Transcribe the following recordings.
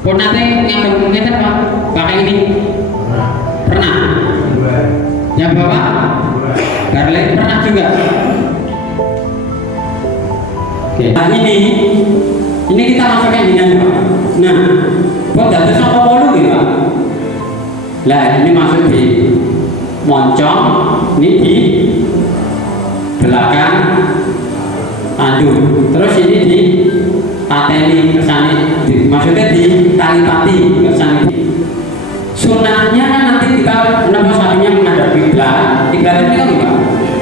Pun nanti ngadem ngeten Pak, pakai ini pernah. Yang bapak garlic pernah juga. Oke. Nah ini kita masukkan dengan Pak. Nah, buat datu sama polu gitu Pak. Nah ini masuk di moncong, ini di belakang tandu, terus ini di pateni kesana, maksudnya di tali pati kesana. Sunahnya kan nanti kita menambah sapinya menghadap kiblat. Kiblat ini kan juga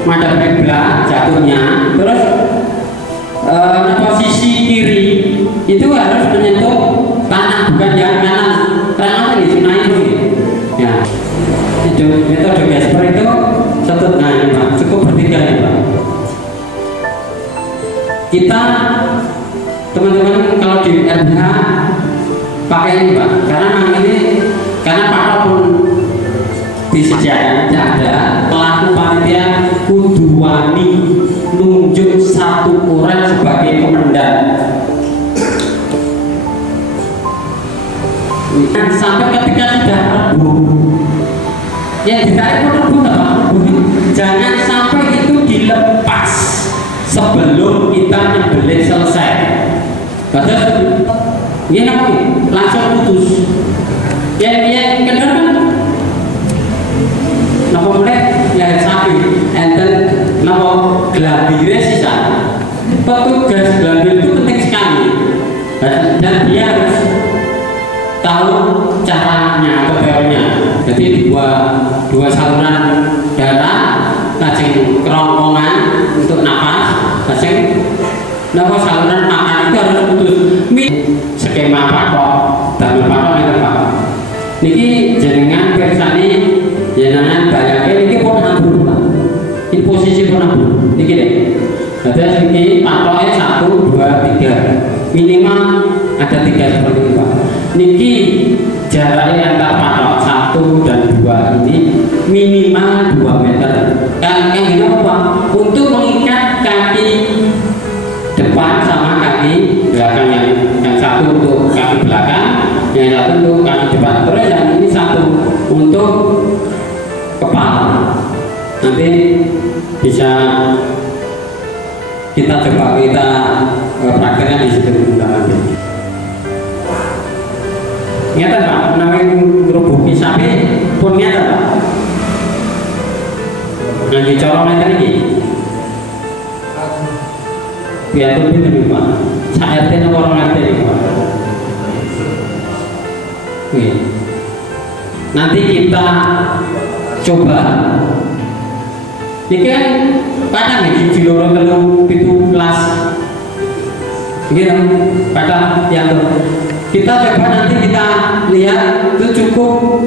menghadap kiblat jatuhnya, terus posisi kiri itu harus menyentuh tanah, bukan yang kanan. Karena ini sunah itu ya. Itu metode gesper itu setut, nah ini Pak, cukup bertiga ya Pak. Kita teman-teman kalau di RBH pakai ini Pak, karena memang ini karena Pak pun disediakan ada pelaku panitia kudu wani nunjuk satu orang sebagai komandan. Sampai ketika sudah rebuh, yang ditarik pun rebuh nggak Pak? Jangan sampai itu dilepas sebelum kita nyembelih selesai. Terus ini apa? Langsung putus. Yang kedua napa mulai leher sapi, enten napa glabire sisa. Petugas glabir itu penting sekali, dan dia harus tahu caranya atau teorinya. Jadi dua saluran darah, lajeng kerongkongan untuk nafas, lajeng napa saluran makan itu harus putus. Skema apa kok? Dan apa itu Pak? Niki jenengan persani jenengan bayangke niki pun ambul Pak. Ini posisi pun ambul. Niki deh. Jadi niki patoknya 1, 2, 3. Minimal ada 3 seperti itu Pak. Niki jaraknya antara patok 1 dan 2 ini minimal 2 meter. Dan yang ini apa Pak? Untuk mengikat kaki depan sama kaki belakang, yang satu untuk kaki belakang, yang satu untuk kaki depan, terus yang ini satu untuk kepala. Nanti bisa kita coba prakteknya di situ nanti. Nyata Pak, namanya ngerubuki sapi pun nyata Pak. Yang dicorong ini biar lebih lebih Pak. Saya RT orang RT ini Pak. Oke. Nanti kita coba. Ini kan padang nih di lorong telu pitu kelas. Gitu, padang yang kita coba nanti kita lihat itu cukup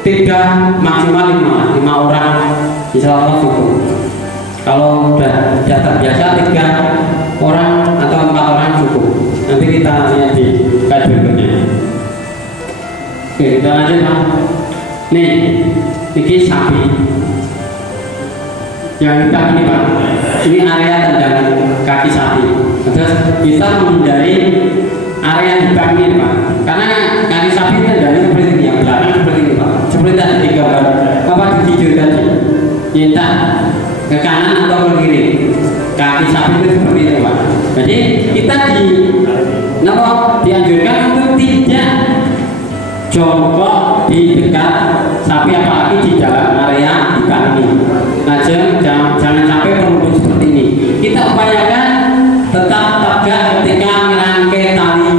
3 maksimal 5 orang insya Allah cukup. Kalau udah terbiasa 3 orang atau 4 orang cukup. Nanti kita lihat di slide berikutnya. Oke, kita lanjut Pak. Nih, ini sapi. Yang kita ini Pak, ini area tendang kaki sapi. Terus kita menghindari area di bagian Pak, karena kaki sapi tendangnya seperti ini, yang belakang seperti ini Pak. Seperti tadi di gambar apa di video tadi. Kita ke kanan atau ke kiri, kaki sapi itu seperti itu Pak. Jadi kita dianjurkan untuk tidak jongkok di dekat sapi, apalagi di dalam area di kaki. Nah, jangan sampai menunduk seperti ini. Kita upayakan tetap tegak ketika merangkai tali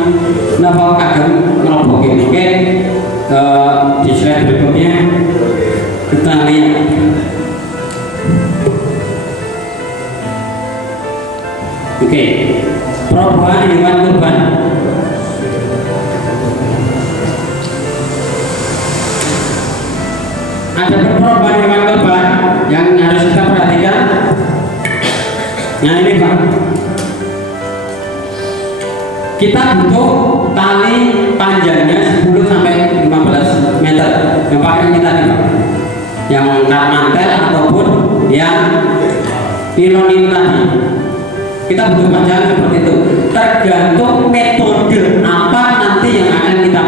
nafas kagem ngerobokin. Oke, di slide berikutnya kita lihat. Oke, perubahan hewan kurban. Ada perubahan hewan kurban yang harus kita perhatikan. Nah ini Pak, kita butuh tali panjangnya 10 sampai 15 meter. Yang pakai ini tadi Pak, yang mantel ataupun yang nilon ini tadi. Kita butuh panjang seperti itu. Tergantung metode apa nanti yang akan kita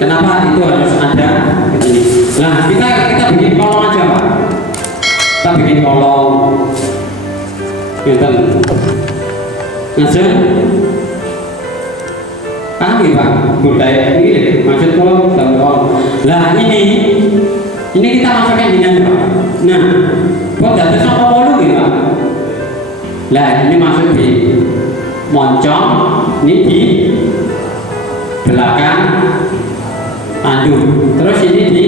kenapa itu harus ada ini. Nah, kita bikin kolong aja Pak. Kita bikin kolong gitu aja. Kami Pak, budaya ini maksud kolong dan kolong. Nah ini kita masukkan ini aja Pak. Nah, buat data sama polu gitu Pak. Nah ini masuk di moncong, ini di belakang tandu, terus ini di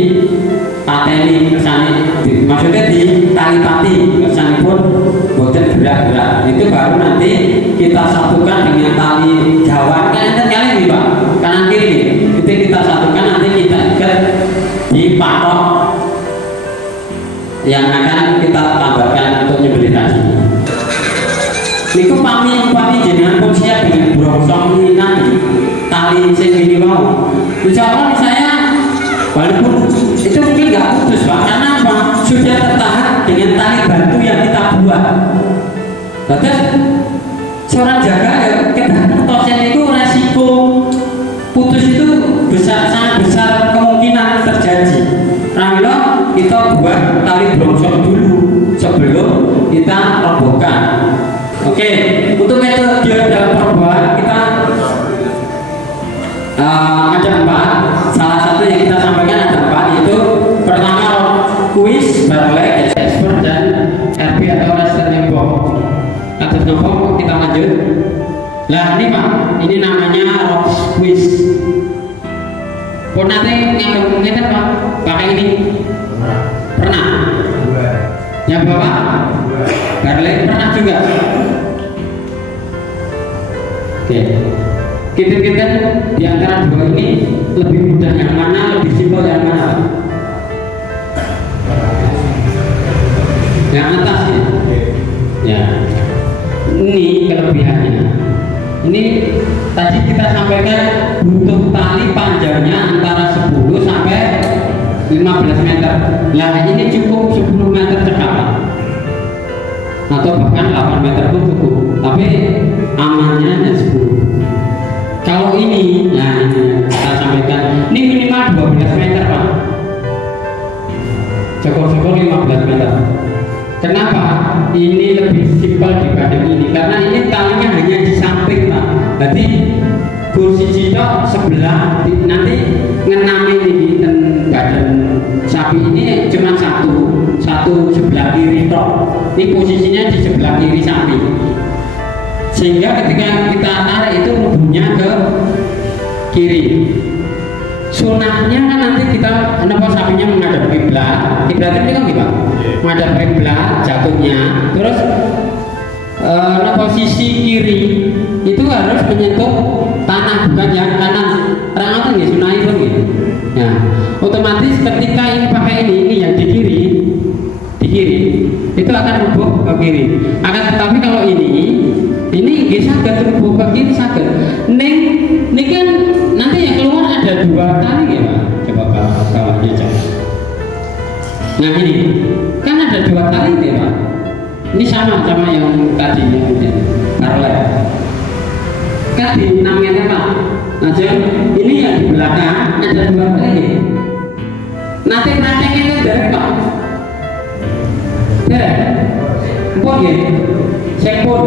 pateni kesana, maksudnya di tali pati kesana pun boten gerak-gerak. Itu baru nanti kita satukan dengan tali jawan kan kali ini Pak, kanan kiri itu kita satukan, nanti kita ikat di patok yang akan kita tambahkan untuk nyembelih tadi. Niku pami jenengan pun siap dengan brongsong ini nanti tali segini mau. Insya Allah saya walaupun itu mungkin nggak putus Pak, karena apa? Sudah tertahan dengan tali bantu yang kita buat. Terus seorang jaga ya kita tosen itu resiko putus itu sangat besar kemungkinan terjadi. Ramilo kita buat tali brongsong dulu sebelum kita robohkan. Oke, untuk metode dalam perbuatan kita ada 4. Salah satu yang kita sampaikan ada 4, yaitu pertama kuis, barlek, expert, dan RP atau raster nembok. Atas nembok kita lanjut. Nah ini Pak, ini namanya rock quiz. Pun nanti yang ngeten Pak, pakai ini pernah? Yang Bapak? Barlek pernah juga? Oke, kita di antara dua ini lebih mudah yang mana, lebih simpel yang mana? Yang atas ya. Ya. Ini kelebihannya. Ini tadi kita sampaikan butuh tali panjangnya antara 10 sampai 15 meter. Nah ini cukup 10 meter tercapai. Atau bahkan 8 meter pun cukup, tapi amannya hanya 10. Kalau ini, nah ini kita sampaikan, ini minimal 12 meter Pak, cukup 15 meter. Kenapa? Ini lebih simpel dibanding ini, karena ini talinya hanya di samping Pak. Jadi kursi jidok sebelah, nanti ngenamin ini dan badan sapi ini cuma satu sebelah kiri tok. Ini posisinya di sebelah kiri sapi, sehingga ketika kita tarik itu rubuhnya ke kiri. Sunahnya kan nanti kita sapinya menghadap kiblat. Kiblat itu kan gimana? Menghadap kiblat jatuhnya, terus sisi kiri itu harus menyentuh tanah, bukan yang kanan. Terang ya sunah itu gitu. Nah, otomatis ketika ini pakai ini yang di kiri itu akan rubuh ke kiri. Akan tetapi kalau ini saged rubuh ke kiri saged. Ini kan nanti yang keluar ada 2 tali ya Pak. Coba bawahnya coba. Nah ini kan ada 2 tali ya Pak. Ini sama yang tadi yang paralel. Kan di 6 meter Pak. Nah ini yang di belakang ada 2 tali. Nanti prakteknya itu dari Pak. Ya, empun ya, sekpun.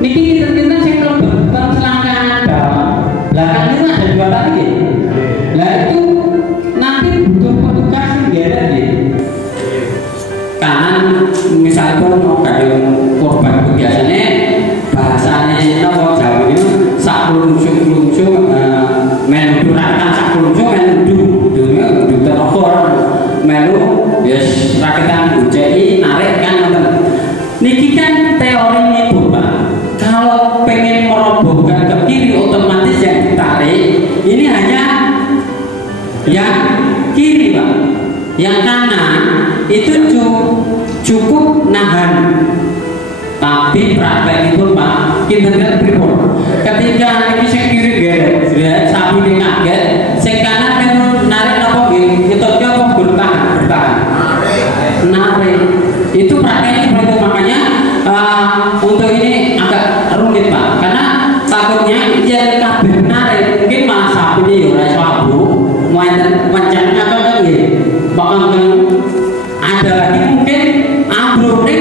Niki kita sektor selangkangan belakang itu ada 2 tali ya. Nah itu nanti butuh petugas sendiri ya. Kanan misalnya mau kadang korban itu biasanya bahasanya apa Jawa itu saklungsung melu rakan saklungsung melu terokor melu yes rakitan bujai narik kan niki kan teori ini Pak. Kalau pengen merobohkan ke kiri otomatis yang ditarik ini hanya yang kiri Pak. Yang kanan itu cukup nahan. Tapi praktek itu Pak, kita lihat pripun. Ketika ini sing kiri geret, sapi ini kaget, sing kanan melu narik apa nggih? Nyetotke apa bertahan. Narik. Itu prakteknya seperti itu, makanya untuk ini agak rumit Pak, karena takutnya jadi kabeh narik mungkin malah sapinya ya ora iso abu. ada lagi mungkin ambruknya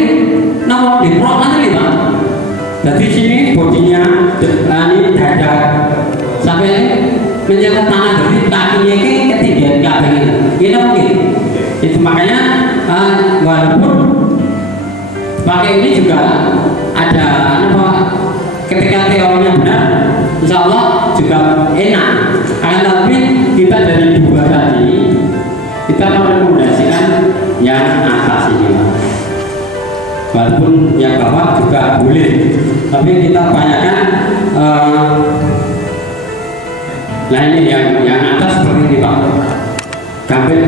nomor di prok nanti Pak. Jadi sini bodinya ini dada sampai menyentuh tanah, jadi kakinya ini ketinggian kaki ini mungkin. Itu makanya walaupun pakai ini juga ada apa, ketika teorinya benar, insya Allah juga enak. Akan tapi kita dari dua tadi kita merekomendasikan yang atas ini, walaupun yang bawah juga boleh, tapi kita banyakkan nah ini yang atas seperti ini Pak. Gambar ini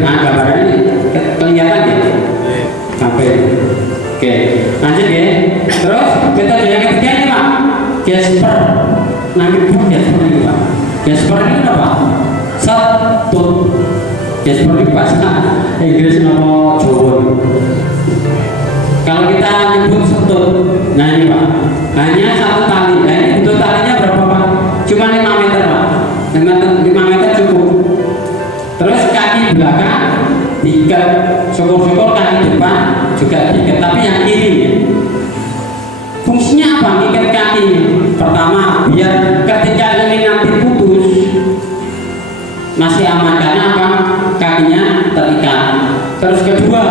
kelihatan ya? Gambar. Oke, lanjut ya. Terus kita yang ketiga ini Pak, gesper. Nanti pun gesper ini Pak. Gesper ini apa? Setut. Gesper ini bahasa Inggris nama Jawa. Kalau kita nyebut setut, nah ini Pak, hanya satu tali. Nah ini butuh talinya berapa Pak? Cuma 5 meter Pak. 5 meter cukup. Terus kaki belakang diikat, syukur-syukur kaki depan juga diikat, tapi yang kiri fungsinya apa? Ngikat kaki pertama biar ketika ini nanti putus masih aman, karena apa? Kakinya terikat. Terus kedua,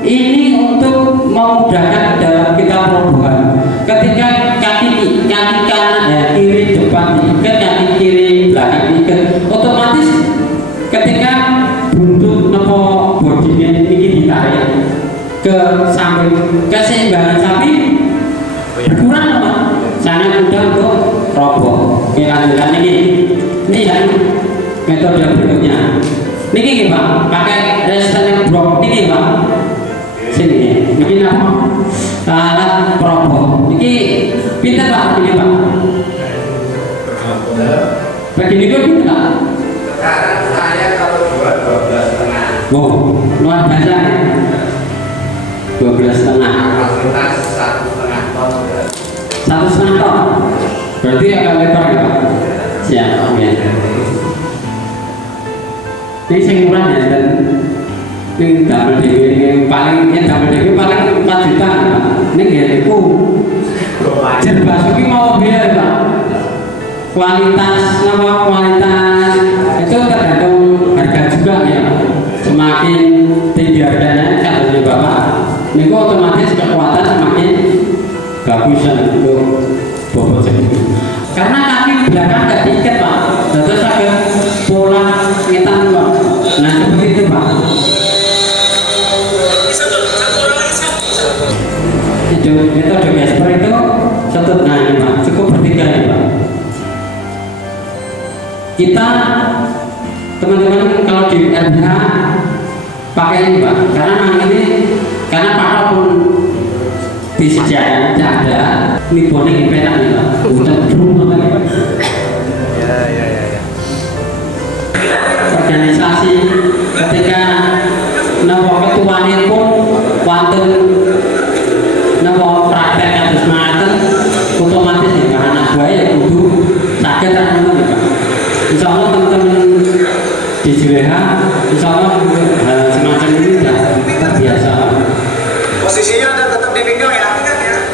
ini untuk memudahkan dalam kita perubahan. Ketika kaki kanan kiri depan diikat, kaki kiri belakang diikat, otomatis ketika buntut nopo bodinya ini ditarik ke samping, keseimbangan sapi berkurang Pak, sangat mudah untuk roboh. Oke, lanjutkan ini yang metode berikutnya. Ini Pak, pakai resistance block ini Pak. Sini, ini apa? Alat roboh. Ini pinter Pak, ini Pak. Begini kok pinter. Sekarang saya kalau jual 12,5. Wow, luar biasa ya. 12,5. Kapasitas 1,5 ton. 1,5 ton. Berarti agak lebar ya Pak. Siap, oke. Ini sing murah ya, dan ini double DW paling 4 juta Pak. Ini gak Jerbasuki mau biaya Pak. Kualitas itu tergantung harga juga ya. Semakin tinggi harganya katanya Bapak, ini otomatis kekuatan semakin bagus untuk bobot segitu. Karena kaki belakang nggak diikat Pak, terus agak pola ngetan Pak. Nah seperti itu Pak. Itu metode gesper itu satu. Nah ini Pak, cukup bertiga ya Pak. Kita teman-teman kalau di RBH pakai ini Pak, karena Pak pun disediakan ada ini bonek yang penak nih Pak, udah belum apa ya. Organisasi ketika nama ketuanya pun wonten nama praktek kados ngaten otomatis ya anak buah ya kudu sakit teman-teman ya Pak. Insya Allah teman-teman di JWH insya Allah hal semacam ini sudah terbiasa. Posisinya ada tetap di pinggang ya,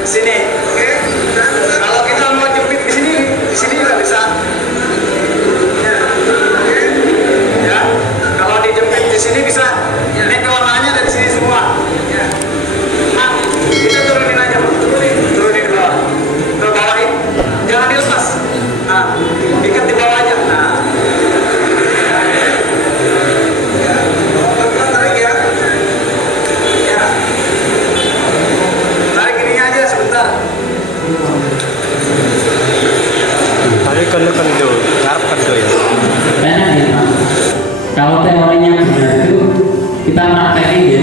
sini. Oke. Kalau kita mau jepit di sini juga bisa. Ya. Oke. Ya. Kalau dijepit di sini bisa. Ini kelemahannya dari sini semua. Ya. Nah, kita turunin aja, Pak. Turunin ke bawah. Ke bawahin. Jangan dilepas. Nah, ikat di bawahnya. Nah. Kan itu, ngarep kan itu ya. Enak ya Pak. Kalau teorinya benar itu kita praktekin ya.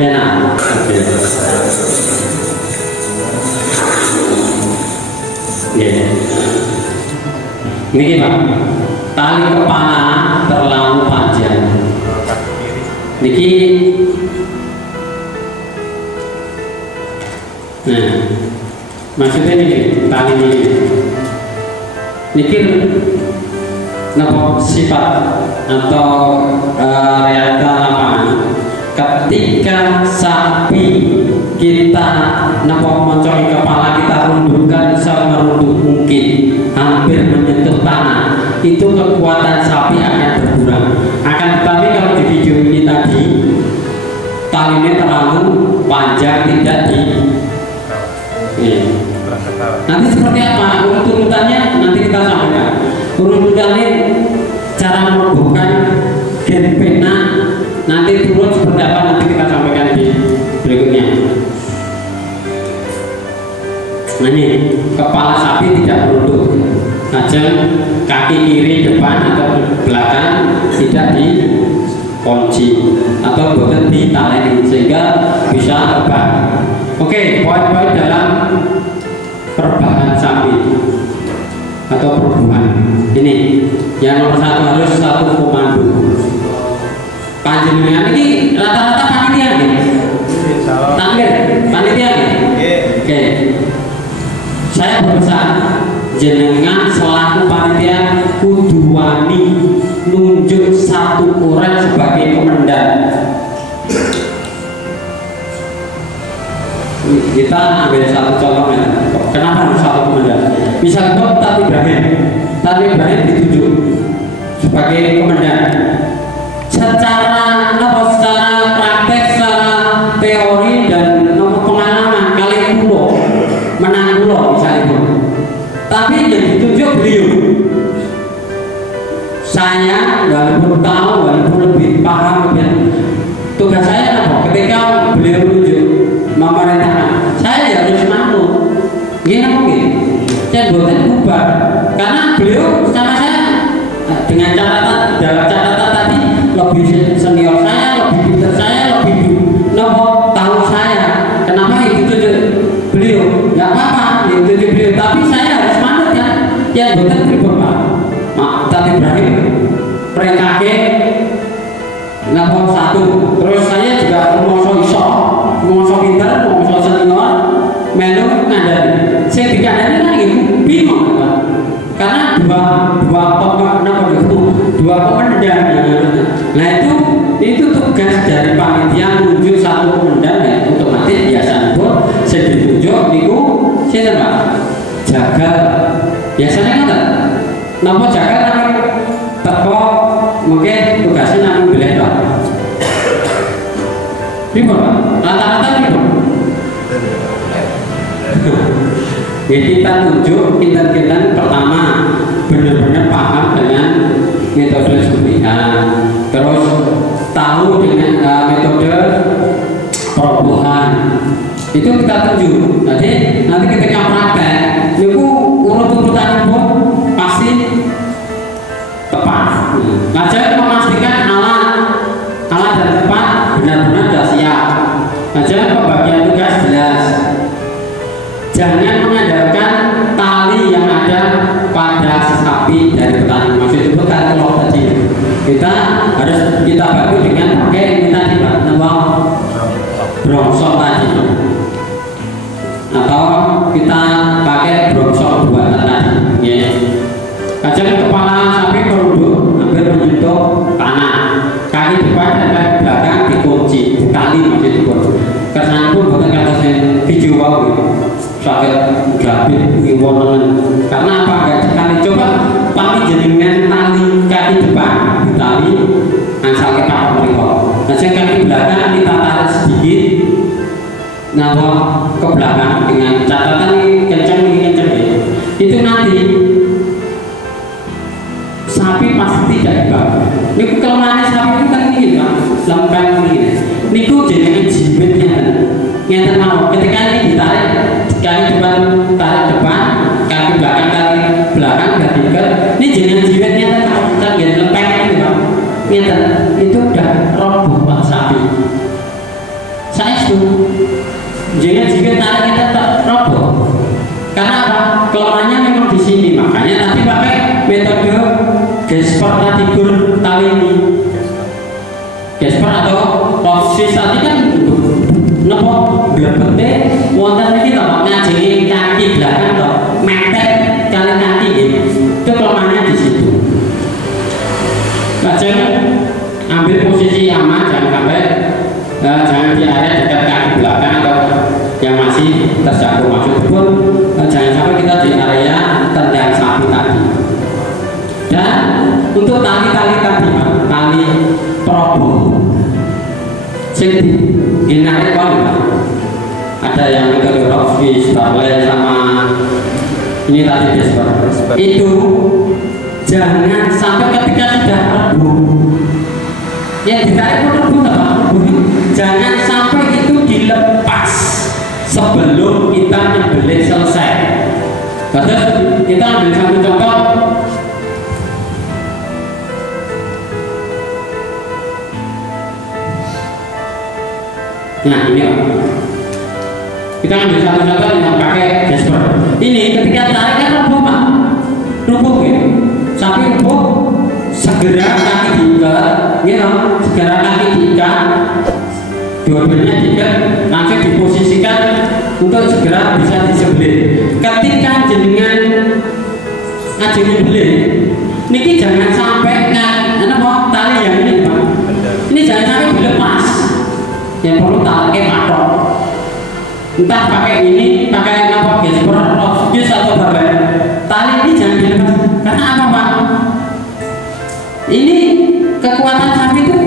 Enak. Oke. Ya. Ini Pak. Tali kepala terlalu panjang. Niki. Nah, maksudnya ini tali ini. Niki sifat atau realita lapangan ketika sapi kita nepok mencori kepala kita rundukkan semerunduk mungkin hampir menyentuh tanah, itu kekuatan sapi akan berkurang. Akan tetapi kalau di video ini tadi talinya terlalu panjang, tidak di nanti seperti apa urutannya nanti kita sampaikan. Urutannya cara merobohkan gen pena nanti turun seperti apa nanti kita sampaikan di berikutnya. Nah ini kepala sapi tidak merunduk, ajeng kaki kiri depan atau belakang tidak dikunci atau bukan ditaleni sehingga bisa terbang. Oke, poin-poin dalam perbahan sapi atau perburuan ini yang nomor satu harus satu komando. Panjenengan ini rata-rata panitia nih, takmir panitia nih. Oke, saya berpesan jenengan selaku panitia kudu wani nunjuk satu orang sebagai komandan. Kita ambil satu contoh ya. Kenapa harus satu komandan? Misalnya Tati Ibrahim ditunjuk sebagai komandan. Secara praktek, secara teori dan pengalaman kali pulau menang pulau misalnya. Tapi yang ditunjuk beliau. Saya walaupun tahu, walaupun lebih paham, tugas saya apa? Ketika beliau tunjuk memerintahkan, saya harus manut. Gini mungkin, saya buatnya bubar karena beliau sama saya dengan catatan dalam catatan tadi lebih senior saya, lebih pintar saya, lebih tahu saya. Kenapa itu tunjuk beliau? Gak apa-apa, itu tunjuk beliau. Tapi saya harus manut kan? Ya buatnya berubah. Tati Ibrahim perintahke nomor satu. Terus saya juga ngomong pintar, ngomong senior, melu ngandani. Saya dikandani kan bingung kan? Karena dua komandan. Nah itu tugas dari panitia menuju satu komandan ya, otomatis biasa pun saya ditunjuk niku saya Pak jaga biasanya kan napa jaga tapi teko mungkin tugasnya nang bilih tok. Pripun Pak? Rata-rata pripun? Ya kita tunjuk kita pertama benar-benar paham dengan metode suntikan, terus tahu dengan metode perobohan itu kita tunjuk. Jadi nanti ketika praktek itu urut-urutan pun pasti tepat. Aja memastikan alat dan tempat benar-benar sudah siap. Aja pembagian tugas jelas. Jangan mengandalkan tali yang ada pada sapi dari petani. Maksud itu kan kalau tadi kita harus kita bantu dengan pakai ini tadi Pak, nama brongsong tadi, atau kita pakai brongsong buatan tadi. Ya. Kajian kepala sapi merunduk hampir menyentuh tanah, kaki depan dan kaki belakang dikunci, ditali maksud itu. Karena pun bukan kata saya video wow. Sakit gabit ngiwonen karena apa enggak dikali coba tapi jenengan tali kaki depan ditali asal kita mereka nah kaki belakang kita tarik sedikit nawa ke belakang dengan catatan ini kencang ya. Itu nanti sapi pasti tidak dibawa. Ini kelemahannya sapi itu kan ini Pak lempeng ini niku jenengan jimitnya ngeten mau ketika ini ditarik kaki depan tarik depan, kaki belakang dan diikat. Ini jangan jiwetnya kan jadi lempeng itu Pak. Ngeten, itu udah roboh Pak sapi. Saya itu jangan jiwet tarik kita tak roboh. Karena apa? Kelemahannya memang di sini. Makanya nanti pakai metode gesper tigur tali ini. Gesper atau posisi tadi kan nopo glebete wonten iki to ngajeni kaki belakang to mepet kali kaki gitu. Itu kelemahannya di situ. Lajeng ambil posisi aman jangan sampai jangan di area dekat kaki belakang atau yang masih terjangkau masuk pun, jangan sampai kita di area tendang sapi tadi. Dan untuk tali-tali tadi, tali probo sing dinarik ada yang metode Rockfish, Barley sama ini tadi Desper. Itu jangan sampai ketika sudah rebuh, yang ditarik pun rebuh, jangan sampai itu dilepas sebelum kita nyembelih selesai. Terus kita ambil satu contoh. Nah ini kita ambil satu contoh yang pakai Jasper. Ini ketika tarik kan rubuh pak, rubuh ya. Sapi rubuh, segera kaki diikat, gitu. Segera kaki diikat, dua-duanya diikat, langsung diposisikan untuk segera bisa disembelih. Ketika jenengan ngajeng nyembelih, niki jangan sampai tali yang ini pak. Ini jangan sampai dilepas. Yang perlu tarik patok, entah pakai ini, pakai apa Jasper, Rockfish atau Barley. Tali ini jangan dilepas. Karena apa pak? Ini kekuatan sapi itu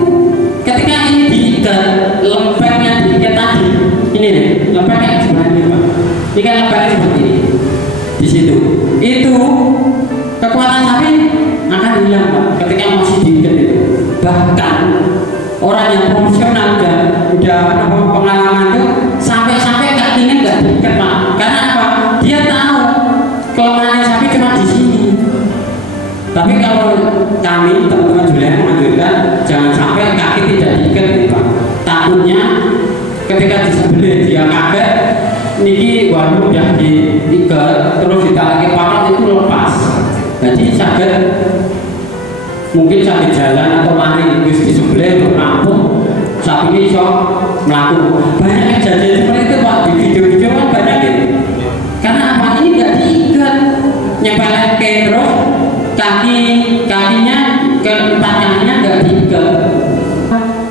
ketika ini diikat, lempengnya diikat tadi. Ini nih, lempengnya seperti ini pak. Ini kan lempengnya seperti ini. Di situ, itu kekuatan sapi akan hilang pak. Ketika masih diikat itu, bahkan orang yang profesional udah pengalaman itu sampai kakinya nggak diikat pak. Karena apa? Dia tahu kelemahan sapi cuma di sini. Tapi kalau kami teman-teman Julian menganjurkan jangan sampai kaki tidak diikat pak. Takutnya ketika disembelih dia kaget, niki waduh udah diikat terus ditarik patok itu lepas. Jadi sakit, mungkin sakit jalan atau lari terus disembelih rampung. Sapi ini bisa melakukan banyak kejadian seperti itu pak, di video-video kan banyak gitu. Karena apa? Ini nggak diikat, nyepelek terus kakinya ke empat kakinya nggak diikat.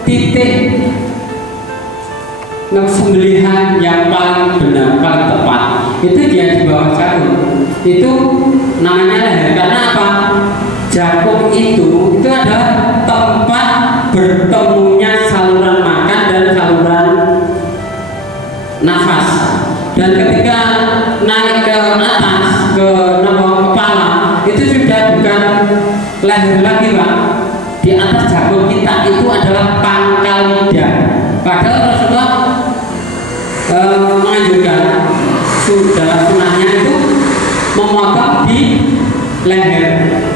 Titik sembelihan yang paling benar, paling tepat itu dia di bawah jarum. Itu namanya leher. Karena apa? Jarum itu adalah tempat bertemunya saluran makan dan saluran nafas. Dan ketika naik ke atas ke kepala itu sudah bukan leher lagi pak. Di atas jarum kita itu adalah pangkal lidah. Padahal Rasulullah menganjurkan sudah sunahnya itu memotong di leher.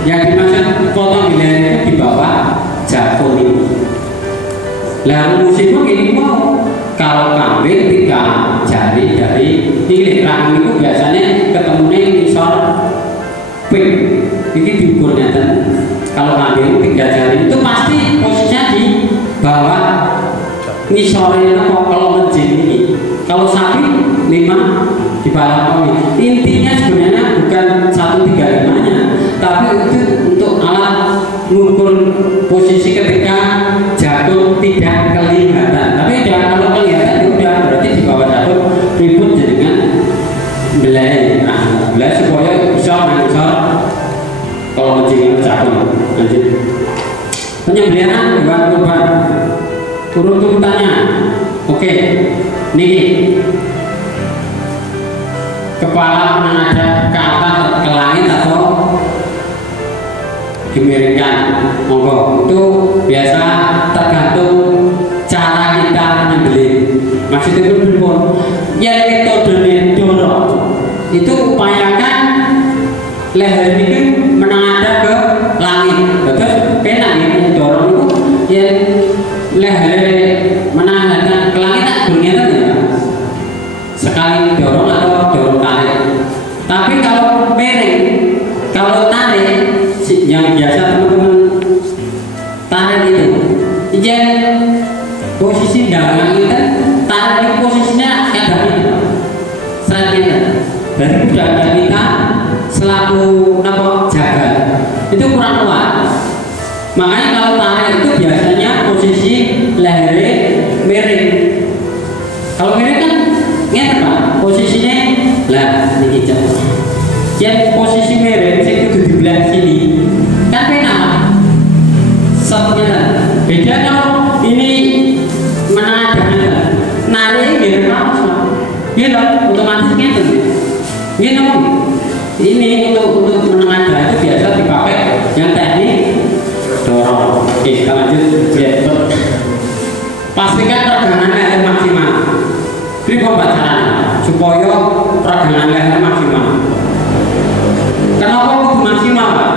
Yang dimaksud potong di leher itu di bawah jarum ini. Lalu musim ini mau kalau kambing 3 jari dari ini rahang itu biasanya ketemunya ngisor pik. Ini diukurnya dan kalau kambing 3 jari itu pasti posisinya di bawah ngisornya kalau menjin ini. Kalau sapi 5 di bawah ini. Intinya sebenarnya bukan 135-nya, tapi itu untuk alat mengukur posisi ketika jatuh tidak kelihatan. Tapi kalau kelihatan udah berarti di bawah jatuh ribut dengan belai. Nah, belai supaya bisa mengisor kalau menjingan jatuh. Lanjut. Penyembelihan hewan kurban. Urut-urutannya. Oke. Nih. Kepala menghadap ke atas ke langit atau dimiringkan, monggo. Itu biasa tergantung cara kita menyembelih. Maksudnya pun yang metode dorong itu upayakan leher itu menghadap ke langit. Terus penak ini dorong itu yang leher menghadap ke langit tak ya. Sekali dorong atau dorong tarik. Tapi kalau miring, kalau tarik yang biasa teman-teman tarik itu, yang posisi dalam kita tarik posisinya kayak tadi, saat kita dari budaya kita selaku jaga itu kurang kuat. Makanya kalau tarik itu biasanya posisi leher miring. Kalau miring kan ngene Pak, posisinya lah niki cek. Yang posisi miring sing kudu di belah sini. Kan penak. Satunya beda kalau ini menengah dengan narik gitu gitu otomatis gitu gitu ini untuk menengah itu biasa dipakai yang teknik dorong. Oke, kita lanjut ya. Pastikan peregangan leher maksimal. Ini pembacaan supaya peregangan leher maksimal. Kenapa kudu maksimal Pak?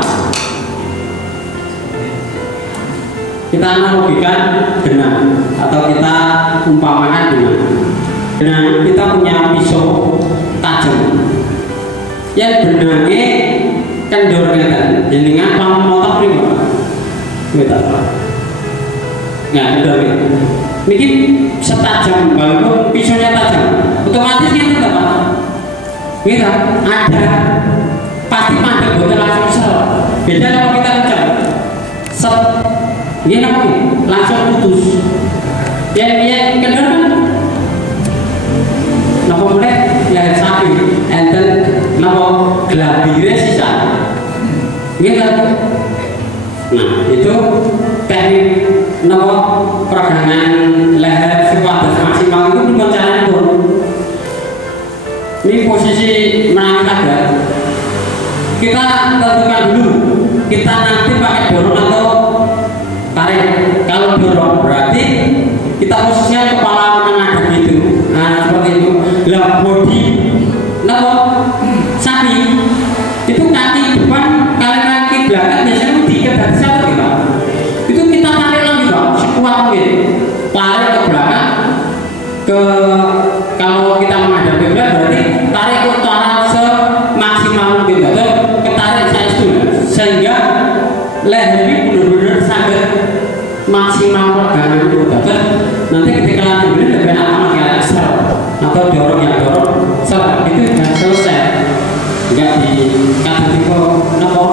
Kita analogikan benang atau kita umpamakan benang. Benang kita punya pisau tajam. Yang benangnya kendornya kan, jenengan pamong motor ini Pak. Kita nggak kendornya. Niki setajam walaupun pisaunya tajam, otomatis kita Pak. Kita ada pasti mandek boten langsung sel. Beda kalau kita kencang. Set ini namanya langsung putus. Yang kedua napa mulai leher sapi enten napa glabire sisa gitu. Nah itu teknik napa peregangan leher sepadas maksimal itu bukan caranya pun. Ini posisi menangis aja. Kita tentukan dulu kita nanti pakai dorong atau tarik. Kalau dorong berarti kita posisinya kepala menengadah gitu. Nah seperti itu. Lah body, napa sapi itu kaki depan kali kaki belakang biasanya diikat dari satu kita. Itu kita tarik lagi Pak, sekuat mungkin. Tarik ke belakang ke kalau kita menghadap ke belakang berarti tarik ke utara semaksimal mungkin. Betul? Ketarik saya itu sehingga leher ini benar-benar sangat maksimal peregangan itu betul. Nanti ketika lanjut ini lebih enak kayak ser atau dorong yang dorong ser itu sudah selesai. Enggak di kata tipe nopo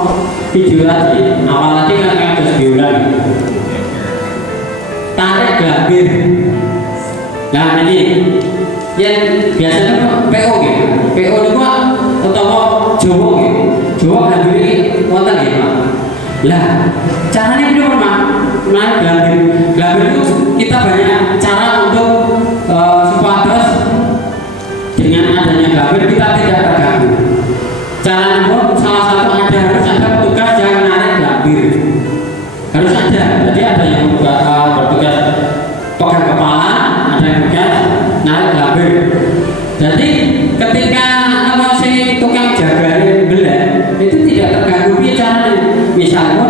video tadi awal tadi kan ada diulang. Tarik glabir. Nah ini yang biasanya PO gitu. PO itu atau Jawa gitu. Jawa glabir ini wonten gitu Pak. Lah caranya itu Pak. Nah glabir itu kita banyak cara untuk sepadas dengan adanya glabir kita tidak terganggu. Caranya pun salah satu harus ada petugas yang menarik glabir. Harus ada. Jadi ada yang bertugas pegang kepala, ada yang bertugas narik glabir. Jadi ketika apa si tukang jaga belah itu tidak terganggu bicaranya. Misalnya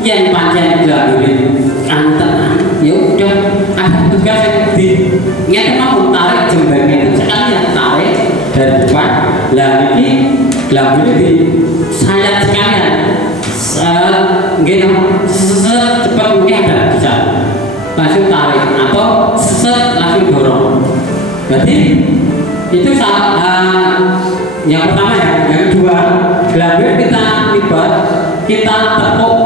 yang panjang glabir antar, ya udah ada tugas yang di mau tarik jembangnya itu sekali yang tarik dari depan. Lah ini glabir di sayat sekalian, gitu cepat mungkin ada bisa langsung tarik atau langsung dorong. Berarti itu yang pertama ya. Yang kedua glabir kita lipat, kita tepuk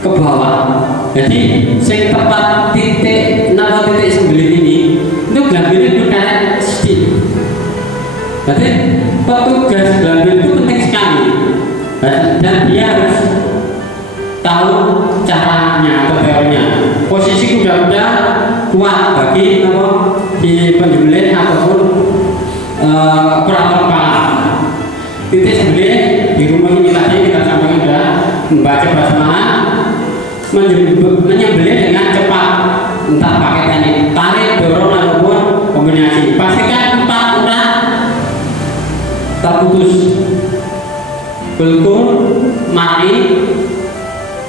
ke bawah. Jadi sing tepat titik sembilan ini itu glabir itu kayak sedih. Berarti petugas glabir itu penting sekali dan dia harus tahu caranya atau teorinya. Posisi kuda-kuda kuat bagi di penyembelih ataupun operator kepala. Titik sembilan di rumah ini tadi kita sampaikan sudah membaca basmalah, menyembelih dengan cepat, entah pakai teknik tarik, dorong ataupun kombinasi. Pastikan 4 urat terputus, kultur, mati,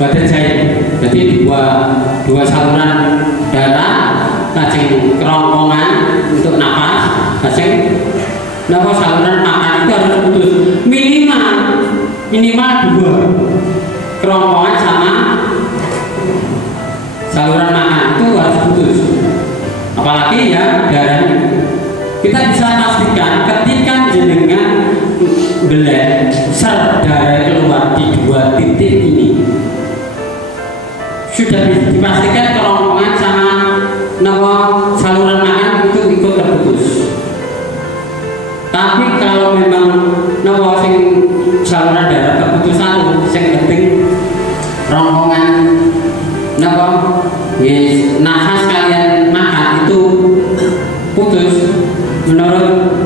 badan jahit. Jadi dua saluran darah, lajeng kerongkongan untuk nafas, lajeng nafas saluran makan itu harus putus minimal 2 kerongkongan sama saluran makan itu harus putus. Apalagi ya darahnya. Kita bisa pastikan ketika jenengan belah ser darah keluar di 2 titik ini sudah dipastikan kerongkongan sama nama saluran makan itu ikut terputus. Tapi kalau memang nama sing saluran darah terputusan, sing penting rongkongan nama yes, nafas kalian makan itu putus, menurut